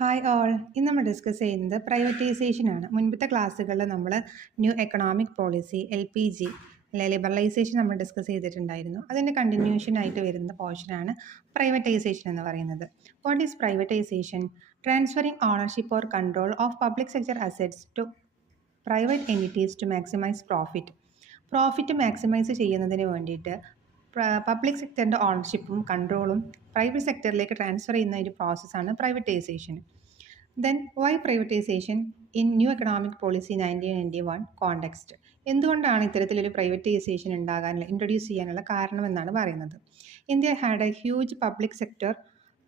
Hi all. ഇന്ന് നമ്മൾ discuss ചെയ്യുന്നത് പ്രൈവറ്റൈസേഷൻ ആണ്. മുൻപത്തെ ക്ലാസ്സുകളിൽ നമ്മൾ ന്യൂ എക്കണോമിക് പോളിസി LPG അല്ലെ ലിബറലൈസേഷൻ നമ്മൾ ഡിസ്കസ് ചെയ്തിട്ടുണ്ടായിരുന്നു. അതിൻ്റെ കണ്ടിന്യൂഷൻ ആയിട്ട് വരുന്ന പോർഷനാണ് പ്രൈവറ്റൈസേഷൻ എന്ന് പറയുന്നത്. What is privatization? Transferring ownership or control of public sector assets to private entities to maximize profit. Profit maximize ചെയ്യുന്നതിന് വേണ്ടിയിട്ട് പബ്ലിക് സെക്ടറിൻ്റെ ഓണർഷിപ്പും കൺട്രോളും പ്രൈവറ്റ് സെക്ടറിലേക്ക് ട്രാൻസ്ഫർ ചെയ്യുന്ന ഒരു പ്രോസസ്സാണ് privatization. Then why privatization in new economic policy 1991 context. എന്തുകൊണ്ടാണ് ഇത്തരത്തിലൊരു പ്രൈവറ്റൈസേഷൻ ഇൻട്രൊഡ്യൂസ് ചെയ്യാനുള്ള കാരണമെന്നാണ് പറയുന്നത്. India had A huge public sector,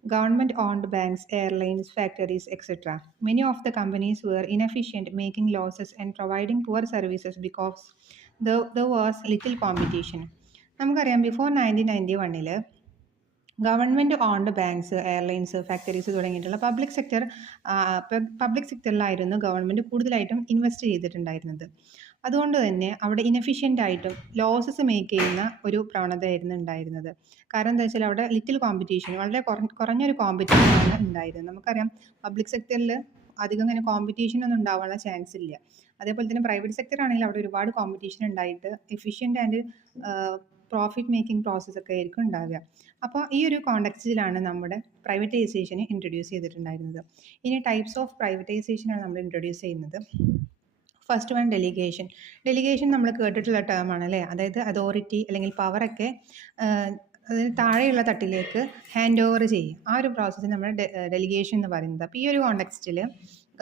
government owned banks, airlines, factories, etc. Many of the companies were inefficient, making losses and providing poor services because there was little competition. നമുക്കറിയാം before 1991 government owned banks, airlines, factories തുടങ്ങിയിട്ടുള്ള public സെക്ടറിലായിരുന്നു government കൂടുതലായിട്ടും invest ചെയ്തിട്ടുണ്ടായിരുന്നത്. അതുകൊണ്ട് തന്നെ അവിടെ ഇനഫിഷ്യൻ്റ് ആയിട്ടും losses make ചെയ്യുന്ന ഒരു പ്രവണതയായിരുന്നു ഉണ്ടായിരുന്നത്. കാരണം എന്താ വെച്ചാൽ അവിടെ ലിറ്റിൽ കോമ്പറ്റീഷൻ, വളരെ കുറഞ്ഞൊരു കോമ്പറ്റീഷനാണ് ഉണ്ടായിരുന്നത്. നമുക്കറിയാം പബ്ലിക് സെക്ടറിൽ അധികം ഇങ്ങനെ കോമ്പറ്റീഷൻ ഒന്നും ഉണ്ടാവാനുള്ള ചാൻസ് ഇല്ല. അതേപോലെ തന്നെ പ്രൈവറ്റ് സെക്ടർ ആണെങ്കിൽ അവിടെ ഒരുപാട് കോമ്പറ്റീഷൻ ഉണ്ടായിട്ട് efficient and profit making process ഒക്കെ ആയിരിക്കും ഉണ്ടാവുക. അപ്പോൾ ഈ ഒരു കോണ്ടെക്സ്റ്റിലാണ് നമ്മുടെ പ്രൈവറ്റൈസേഷന് ഇൻട്രൊഡ്യൂസ് ചെയ്തിട്ടുണ്ടായിരുന്നത്. ഇനി ടൈപ്സ് ഓഫ് പ്രൈവറ്റൈസേഷനാണ് നമ്മൾ ഇൻട്രൊഡ്യൂസ് ചെയ്യുന്നത്. First one delegation. ഡെലിഗേഷൻ നമ്മൾ കേട്ടിട്ടുള്ള ടേമാണ് അല്ലേ. അതായത് അതോറിറ്റി അല്ലെങ്കിൽ പവറൊക്കെ അതിന് താഴെയുള്ള തട്ടിലേക്ക് ഹാൻഡ് ഓവർ ചെയ്യും. ആ ഒരു പ്രോസസ്സ് നമ്മൾ ഡെലിഗേഷൻ എന്ന് പറയുന്നത്. അപ്പോൾ ഈ ഒരു കോണ്ടെക്സ്റ്റിൽ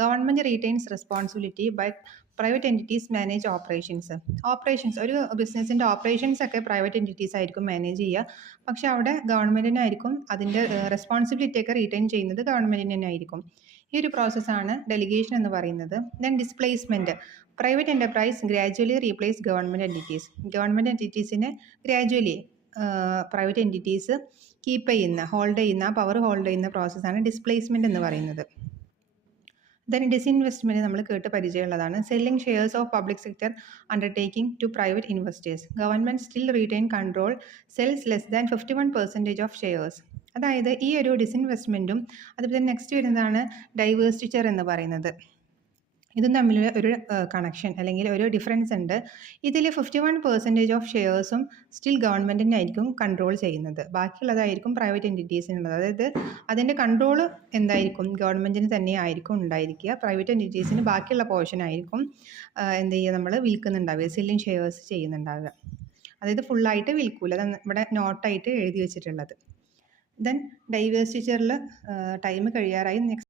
government retains responsibility by private entities manage operations ഒരു ബിസിനസ്സിൻ്റെ ഓപ്പറേഷൻസ് ഒക്കെ പ്രൈവറ്റ് എൻറ്റിറ്റീസ് ആയിരിക്കും മാനേജ് ചെയ്യുക. പക്ഷെ അവിടെ ഗവൺമെൻറ്റിനായിരിക്കും അതിൻ്റെ റെസ്പോൺസിബിലിറ്റി ഒക്കെ റീറ്റെയിൻ ചെയ്യുന്നത് ഗവൺമെൻറ്റിന് തന്നെ ആയിരിക്കും. ഈ ഒരു പ്രോസസ്സാണ് ഡെലിഗേഷൻ എന്ന് പറയുന്നത്. Then displacement. Private enterprise gradually replace government entities. Government എൻറ്റിറ്റീസിനെ ഗ്രാജുവലി പ്രൈവറ്റ് എൻറ്റിറ്റീസ് ഹോൾഡ് ചെയ്യുന്ന പവർ ഹോൾഡ് ചെയ്യുന്ന പ്രോസസ്സാണ് ഡിസ്പ്ലേസ്മെൻറ്റ് എന്ന് പറയുന്നത്. ദെൻ ഡിസ്ഇൻവെസ്റ്റ്മെൻറ്റ് നമ്മൾ കേട്ട് പരിചയമുള്ളതാണ്. Selling shares of public sector undertaking to private investors. Government still retain control, sells less than 51% of shares. അതായത് ഈ ഒരു ഡിസ്ഇൻവെസ്റ്റ്മെൻറ്റും അതുപോലെ തന്നെ നെക്സ്റ്റ് വരുന്നതാണ് ഡൈവേസ്റ്റിച്ചർ എന്ന് പറയുന്നത്. ഇതും തമ്മിൽ ഒരു കണക്ഷൻ അല്ലെങ്കിൽ ഒരു ഡിഫറൻസ് ഉണ്ട്. ഇതിൽ 51% ഓഫ് ഷെയർസും സ്റ്റിൽ ഗവൺമെൻറ്റിനായിരിക്കും കൺട്രോൾ ചെയ്യുന്നത്. ബാക്കിയുള്ളതായിരിക്കും പ്രൈവറ്റ് എൻറ്റിറ്റീസിനുള്ളത്. അതായത് അതിൻ്റെ കൺട്രോൾ എന്തായിരിക്കും ഗവൺമെൻറ്റിന് തന്നെ ആയിരിക്കും ഉണ്ടായിരിക്കുക. പ്രൈവറ്റ് എൻറ്റിറ്റീസിന് ബാക്കിയുള്ള പോർഷൻ ആയിരിക്കും എന്ത് ചെയ്യുക നമ്മൾ വിൽക്കുന്നുണ്ടാവുക, സെല്ലിംഗ് ഷെയർസ് ചെയ്യുന്നുണ്ടാവുക. അതായത് ഫുള്ളായിട്ട് വിൽക്കൂല. അത് ഇവിടെ നോട്ടായിട്ട് എഴുതി വെച്ചിട്ടുള്ളത്. ദെൻ ഡൈവേസ്റ്റിച്ചറിൽ ടൈം കഴിയാറായി. നെക്സ്റ്റ്